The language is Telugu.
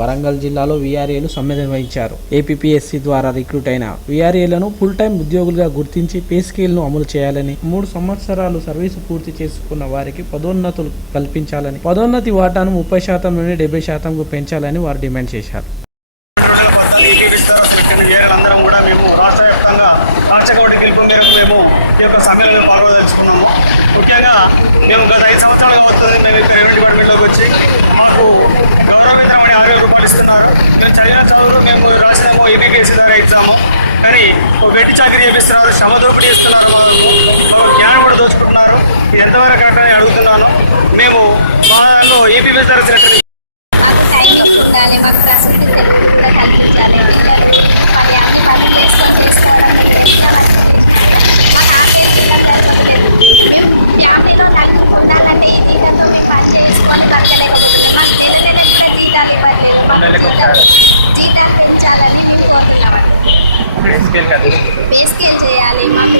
వరంగల్ జిల్లాలో వీఆర్ఏలు సమ్మె నిర్వహించారు. ఏపీఎస్సీ ద్వారా రిక్రూట్ అయిన వీఆర్ఏలను ఫుల్ టైం ఉద్యోగులుగా గుర్తించి పే స్కేల్ను అమలు చేయాలని మూడు సంవత్సరాలు సర్వీసు పూర్తి చేసుకున్న వారికి పదోన్నతులు కల్పించాలని పదోన్నతి వాటాను ముప్పై శాతం నుండి డెబ్బై శాతంకు పెంచాలని వారు డిమాండ్ చేశారు. మేము ఈ యొక్క సమయంలో పాల్గొదలుచుకున్నాము ముఖ్యంగా మేము గత ఐదు సంవత్సరాలుగా వస్తుంది మేము ఇక్కడ చదివిన చదువులు మేము రాసినేమో ఎంబీబీఎస్ ద్వారా ఎగ్జాము కానీ ఒక గట్టి చాకరీ చేపిస్తున్నారు శ్రమ దోపిడీ ఇస్తున్నారు వారు జ్ఞానం కూడా దోచుకుంటున్నారు. ఎంతవరకు కరెక్ట్ అని అడుగుతున్నాను మేము మా దానిలో ఏపీఎస్ ద్వారా సెలెక్ట్ స్కేల్ చేయాలి చేయాలి